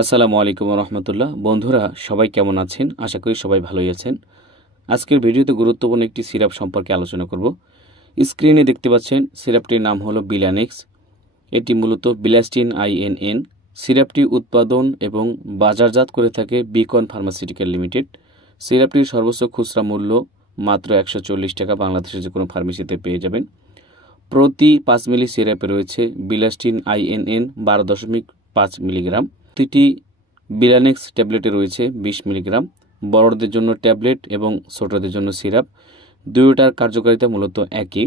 আসসালামু আলাইকুম রহমতুল্লাহ। বন্ধুরা, সবাই কেমন আছেন? আশা করি সবাই ভালোই আছেন। আজকের ভিডিওতে গুরুত্বপূর্ণ একটি সিরাপ সম্পর্কে আলোচনা করব। স্ক্রিনে দেখতে পাচ্ছেন, সিরাপটির নাম হলো বিলানেক্স। এটি মূলত বিলাস্টিন আইএনএন সিরাপটি উৎপাদন এবং বাজারজাত করে থাকে বিকন ফার্মাসিউটিক্যাল লিমিটেড। সিরাপটির সর্বোচ্চ খুচরা মূল্য মাত্র একশো চল্লিশ টাকা বাংলাদেশের যে কোনো ফার্মেসিতে পেয়ে যাবেন। প্রতি পাঁচ মিলি সিরাপে রয়েছে বিলাস্টিন আইএনএন বারো দশমিক পাঁচ মিলিগ্রাম। প্রতিটি বিলানেক্স ট্যাবলেটে রয়েছে বিশ মিলিগ্রাম। বড়দের জন্য ট্যাবলেট এবং ছোটদের জন্য সিরাপ। দুয়োটার কার্যকারিতা মূলত একই।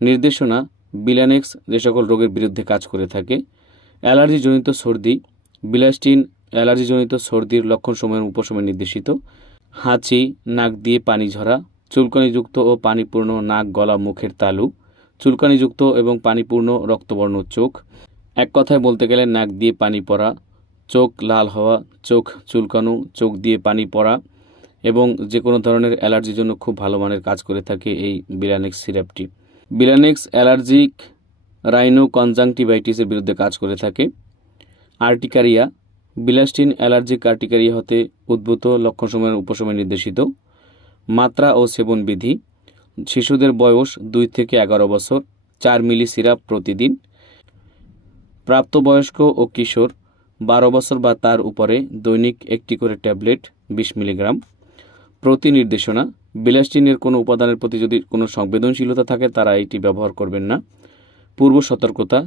নির্দেশনা বিলানেক্স যে সকল রোগের বিরুদ্ধে কাজ করে থাকে। অ্যালার্জিজনিত সর্দি বিলাস্টিন অ্যালার্জিজনিত সর্দির লক্ষণসমূহের উপশমে নির্দেশিত। হাঁচি, নাক দিয়ে পানি ঝরা, চুলকানিযুক্ত ও পানিপূর্ণ নাক, গলা, মুখের তালু, চুলকানিযুক্ত এবং পানিপূর্ণ রক্তবর্ণ চোখ। এক কথায় বলতে গেলে নাক দিয়ে পানি পড়া চোখ লাল হওয়া, চোখ চুলকানো, চোখ দিয়ে পানি পড়া এবং যে কোনো ধরনের অ্যালার্জির জন্য খুব ভালো মানের কাজ করে থাকে এই বিলানেক্স সিরাপটি। বিলানেক্স অ্যালার্জিক রাইনো কনজাংটিভাইটিসের বিরুদ্ধে কাজ করে থাকে। আর্টিকারিয়া, বিলাস্টিন অ্যালার্জিক আর্টিকারিয়া হতে উদ্ভূত লক্ষণসমূহের উপশমে নির্দেশিত। মাত্রা ও সেবন বিধি, শিশুদের বয়স দুই থেকে এগারো বছর, চার মিলি সিরাপ প্রতিদিন। প্রাপ্তবয়স্ক ও কিশোর বারো বছর বা তার উপরে দৈনিক একটি করে ট্যাবলেট, বিশ মিলিগ্রাম। প্রতি নির্দেশনা বিলাস্টিনের কোনো উপাদানের প্রতি যদি কোনো সংবেদনশীলতা থাকে, তারা এটি ব্যবহার করবেন না। পূর্ব সতর্কতা,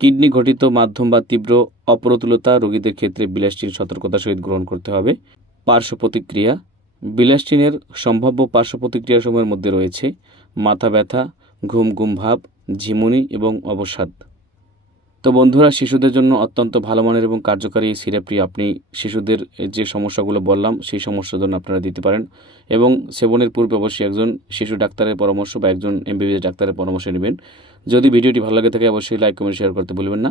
কিডনি ঘটিত মাধ্যম বা তীব্র অপ্রতুলতা রোগীদের ক্ষেত্রে বিলাস্টিন সতর্কতার সহিত গ্রহণ করতে হবে। পার্শ্ব প্রতিক্রিয়া বিলাস্টিনের সম্ভাব্য পার্শ্ব প্রতিক্রিয়াসমূহের মধ্যে রয়েছে মাথা ব্যথা, ঘুম ঘুম ভাব, ঝিমুনি এবং অবসাদ। তো বন্ধুরা, শিশুদের জন্য অত্যন্ত ভালো মানের এবং কার্যকারী এই সিরাপটি আপনি শিশুদের যে সমস্যাগুলো বললাম, সেই সমস্যার জন্য আপনারা দিতে পারেন। এবং সেবনের পূর্বে অবশ্যই একজন শিশু ডাক্তারের পরামর্শ বা একজন এমবিবিএস ডাক্তারের পরামর্শ নেবেন। যদি ভিডিওটি ভালো লাগে থাকে, অবশ্যই লাইক, কমেন্ট, শেয়ার করতে ভুলবেন না।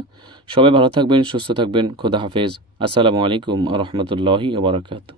সবাই ভালো থাকবেন, সুস্থ থাকবেন, খোদা হাফেজ। আসসালামু আলাইকুম রহমতুল্লাহি ওবরাকাতু